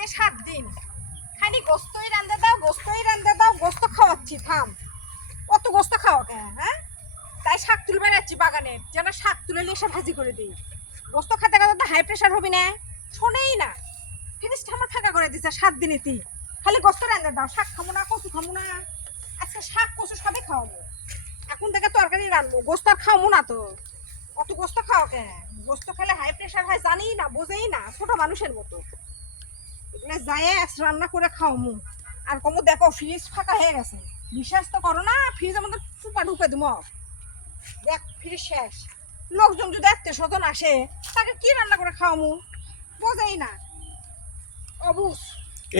ঈদে 7 দিন খালি গোস্তই রান্দা দাও গোস্ত খাওয়াচ্ছি থাম কত গোস্ত খাওয়া কেন হ্যাঁ তাই শাক তুলবে যাচ্ছি বাগানে যেন শাক তুলে নিয়ে এসে ভাজি করে দিই গোস্ত খেতে খেতে তো হাই প্রেশার হবি না শোনেই না ফিনিশটা আমার ফাঁকা করে দিচ্ছে 7 দিনেতেই খালি গোস্ত রান্দা দাও শাক খাবো না কচু খাবো না আজকে শাক কচু সবই খাওয়াবো এখন থেকে তরকারি রান্নবো গোস্ত আর খাবো না তো অত গোস্ত খাও কেন গোস্ত খেলে হাই প্রেশার হয় জানি না বোঝেই না ছোট মানুষের মতো এগুলো যায় রান্না করে খাওয়ামু আর কমু দেখো ফ্রিজ ফাঁকা হয়ে গেছে বিশ্বাস তো করো না ফ্রিজের মধ্যে চুপা ঢুকে দেবো দেখ ফ্রিজ শেষ লোকজন যদি আত্মীয় স্বজন আসে তাকে কি রান্না করে খাওয়ামু বোঝেই না অবুঝ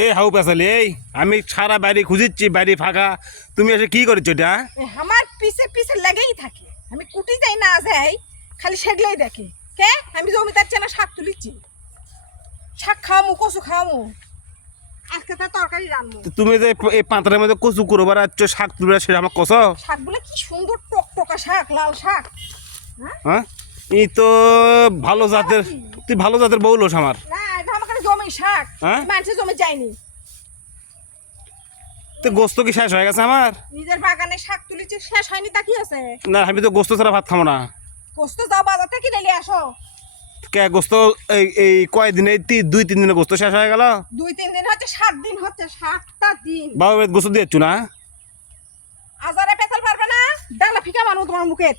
এই হাউ পেছালি এই আমি সারা বাড়ি খুঁজিচ্ছি বাড়ি ফাঁকা তুমি এসে কি করেছো এটা আমার পিছে পিছে লেগেই থাকে আমি কুটি যাই না যাই খালি সেগলেই দেখে কে আমি জমিদার চেনা শাক তুলিচ্ছি শাক খাওয়ামু কচু খাওয়ামু আজকে তার তরকারি রান্নবো তুমি যে এই পাতার মধ্যে কচু করবার আছো শাক তুলবে সেটা আমার কষ শাকগুলো কি সুন্দর টকটকা শাক লাল শাক হ্যাঁ এই তো ভালো জাতের তুই ভালো জাতের বউ লোস আমার না এটা আমার কাছে জমি শাক হ্যাঁ? মানুষের জমি যায়নি তো গোস্ত কি শেষ হয়ে গেছে আমার নিজের বাগানে শাক তুলেছি শেষ হয়নি তা কি আছে না আমি তো গোস্ত ছাড়া ভাত খাবো না গোস্ত যাও বাজার থেকে কিনে নিয়ে আসো কে গোস্ত এই কয়দিনে 2-3 দিনে গোস্ত শেষ হয়ে গেল 2-3 দিন হচ্ছে 7 দিন হচ্ছে 7টা দিন বাবা গোস্ত দিয়েছ না আজারে পেছাল পারবে না ডালা ফিকা মানো তোমার মুখে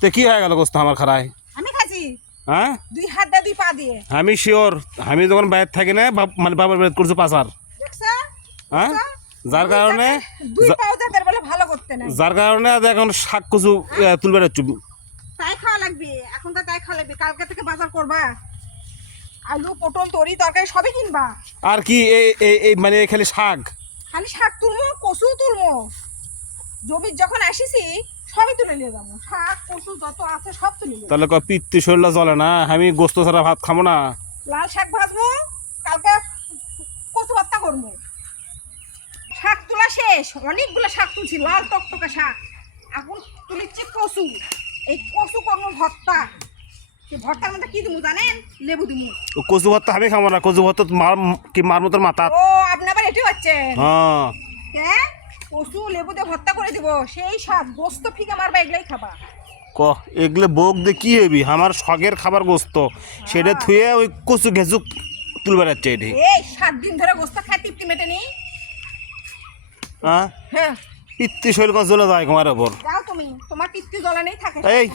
তো কি হয়ে গেল গোস্ত আমার খারায় আমি খাচ্ছি হ্যাঁ 2 হাত দিয়ে 2 পা দিয়ে আমি শিওর আমি যখন বাইরে থাকি না মানে বাবার বাড়ি করছো পাচার দেখছো হ্যাঁ যার কারণে 2 পাও যাদের বলে ভালো করতে না যার কারণে আজ এখন শাক কচু তুলবে যাচ্ছ তাই খাওয়া লাগবে এখন তো তাই খাওয়া লাগবে কালকে থেকে বাজার করবা আলু পটল তরি তরকারি সবই কিনবা আর কি এই মানে খালি শাক খালি শাক তুলবো কচু তুলবো জমি যখন আসিছি সবই তুলে নিয়ে যাবো শাক কচু যত আছে সব তুলে নিয়ে তাহলে পিত্তি শরীরটা চলে না আমি গোস্ত ছাড়া ভাত খাবো না লাল শাক ভাজবো কালকে কচু ভর্তা করবো শাক তোলা শেষ অনেকগুলো শাক তুলছি লাল টকটকা শাক এখন তুলিচ্ছি কচু এই কচু করবো ভর্তা সেই ভর্তার মধ্যে কি দিবো জানেন লেবু দিবো কচু ভাত আমি খাবো না কচু ভাত মার মতোর মাথা ও আপনি আবার এটি হচ্ছে হ্যাঁ হ্যাঁ কচু লেবু দিয়ে ভর্তা করে দিব সেই স্বাদ গোস্ত ফিকে মারবা এগুলাই খাবা এগুলো বোক দিয়ে কি হবি আমার শখের খাবার গোস্ত সেটা থুয়ে ওই কচু ঘেঁচু তুলবে যাচ্ছে এটি এই 7 দিন ধরে গোস্ত খাই তৃপ্তি মেটেনি হ্যাঁ হ্যাঁ পিত্তি শরীর কত চলে যায় তোমার ওপর যাও তুমি তোমার পিত্তি জ্বলা নেই থাকে এই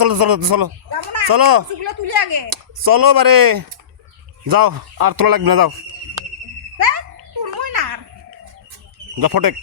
চলো চলো চলো যাবো না চলো। কচুগুলো তুলি আগে চলো বারে যাও আর তোলা লাগবে না যাও হ্যাঁ তুলবই না আর যা ফটেক